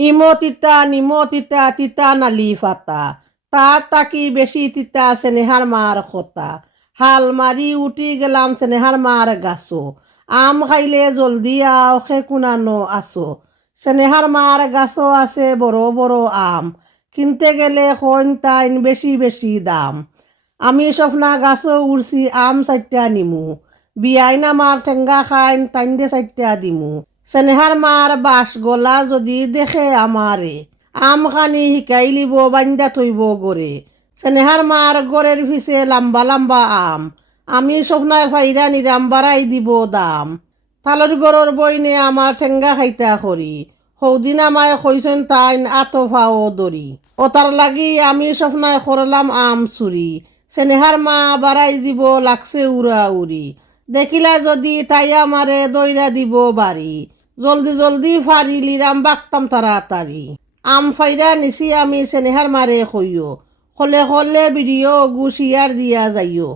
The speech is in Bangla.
ইমো তিতা নিমো তিতা তিতা নালি ফাতা তার তাকি বেশি তিতা স্নেহার মার খতা হাল মারি উঠি গেলাম স্নেহার মার গাছো আম খাইলে জলদি আও খে কুনানো আসো স্নেহার মার গাছো আছে বড় বড় আম কিনতে গেলে কইন তাইন বেশি বেশি দাম আমি স্বপ্না গাছও উড়ছি আম চারটা নিমু বিয়াইন আমার ঠেঙ্গা খাইন তাইন্দে চারটা দিমু স্নেহার মার বাস গলা যদি দেখে আমারে আম খানি শিকাই লিব বান্দা থইব গড়ে স্নেহার মার গড়ের পিছে লম্বা লম্বা আম আমি স্বপ্নায় ফাইরা নিরাম বাড়াই দিব দাম তালর গড়র বইনে আমার ঠেঙ্গা খাইতা করি সৌদিন আমায় কইছেন তাইন আতো ফাও দরি ও তার লাগি আমি স্বপ্নায় করলাম আম চুরি স্নেহার মা বাড়াই দিব লাগছে উড়া উড়ি দেখিলা যদি তাই আমারে দইরা দিব বাড়ি জলদি জলদি ফারি লিরাম বাগতাম তাড়াতাড়ি আম ফাইরা নিছি আমি স্নেহার মারে কইও খলে খলে ভিডিও গুছিয়ার দিয়া যাইও।